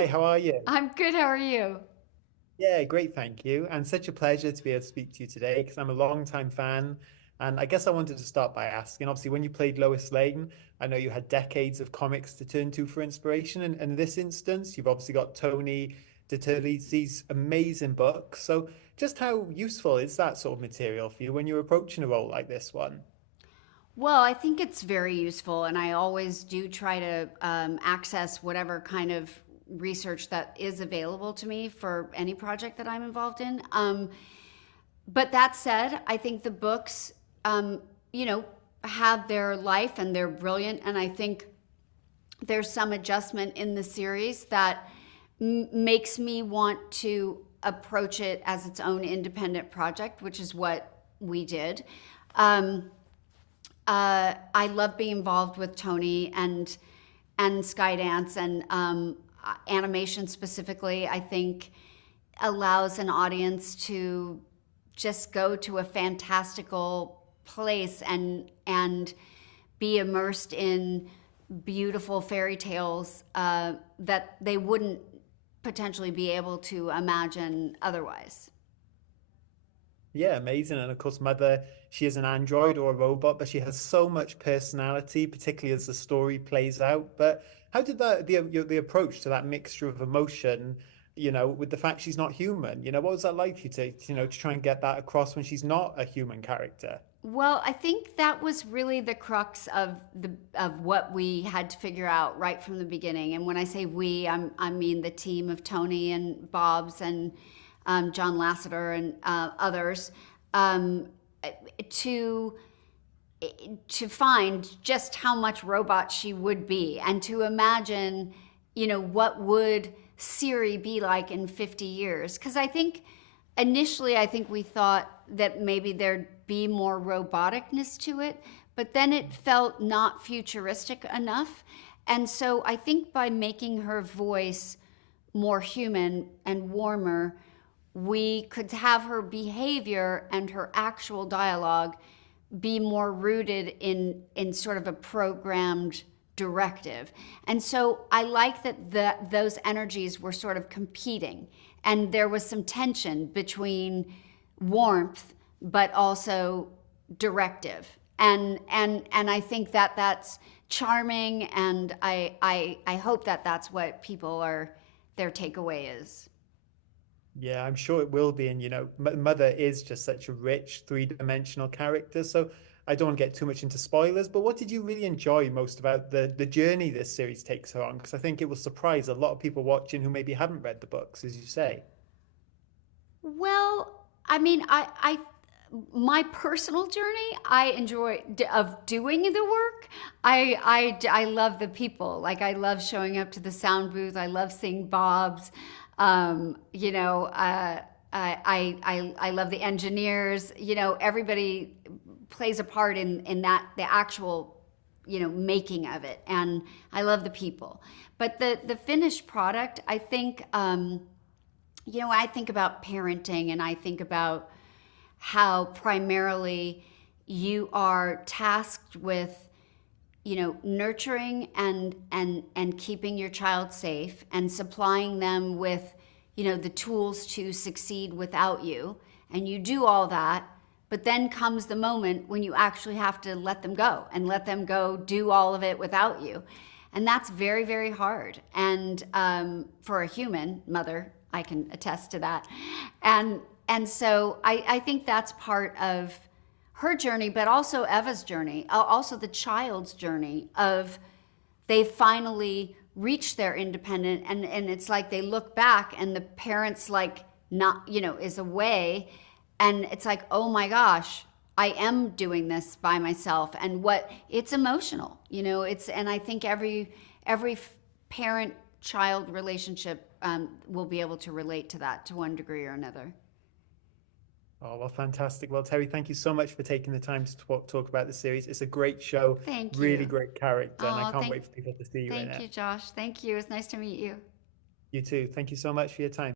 Hi, Hi, how are you? I'm good. How are you? Yeah, great, thank you. And such a pleasure to be able to speak to you today because I'm a long-time fan. And I guess I wanted to start by asking, obviously, when you played Lois Lane, I know you had decades of comics to turn to for inspiration. And in this instance, you've obviously got Tony DeTerlizzi's amazing books. So just how useful is that sort of material for you when you're approaching a role like this one? Well, I think it's very useful, and I always do try to access whatever kind of research that is available to me for any project that I'm involved in. But that said, I think the books, um, you know, have their life and they're brilliant, and I think there's some adjustment in the series that makes me want to approach it as its own independent project, which is what we did. Um, I love being involved with Tony and Skydance and animation specifically. I think allows an audience to just go to a fantastical place and be immersed in beautiful fairy tales that they wouldn't potentially be able to imagine otherwise. Yeah, amazing. And of course, Muthr, she is an android or a robot, but she has so much personality, particularly as the story plays out. But how did the approach to that mixture of emotion, with the fact she's not human? What was that like for you to try and get that across when she's not a human character? Well, I think that was really the crux of what we had to figure out right from the beginning. And when I say we, I mean the team of Tony and Bob's and John Lasseter and others, um, to to find just how much robot she would be and to imagine, what would Siri be like in 50 years. Because I think initially, I think we thought that maybe there'd be more roboticness to it, but then it felt not futuristic enough. And so I think by making her voice more human and warmer, we could have her behavior and her actual dialogue be more rooted in sort of a programmed directive. And so I like that those energies were sort of competing and there was some tension between warmth but also directive. And I think that that's charming, and I hope that that's what people are their takeaway is. Yeah, I'm sure it will be. And, Mother is just such a rich three-dimensional character. So I don't want to get too much into spoilers, but what did you really enjoy most about the journey this series takes her on? Because I think it will surprise a lot of people watching who maybe haven't read the books, as you say. Well, I mean, my personal journey, I enjoy of doing the work. I love the people. Like I love showing up to the sound booth. I love seeing Bob's. You know, I love the engineers. Everybody plays a part in that the actual making of it, and I love the people. But the finished product, I think. I think about parenting and I think about how primarily you are tasked with, nurturing and keeping your child safe and supplying them with, the tools to succeed without you. And you do all that, but then comes the moment when you actually have to let them go and let them go do all of it without you. And that's very, very hard. And for a human mother, I can attest to that. And and so I think that's part of her journey, but also Eva's journey, also the child's journey of they finally reach their independent, and it's like they look back and the parents like not is away, and it's like, oh my gosh, I am doing this by myself. And what it's emotional, it's, and I think every parent child relationship will be able to relate to that to one degree or another. Oh, well, fantastic. Well, Terry, thank you so much for taking the time to talk about the series. It's a great show, Thank really you. great character, and I Oh, can't wait for people to see you in thank it. you, Josh. Thank you. It's nice to meet you. You too. Thank you so much for your time.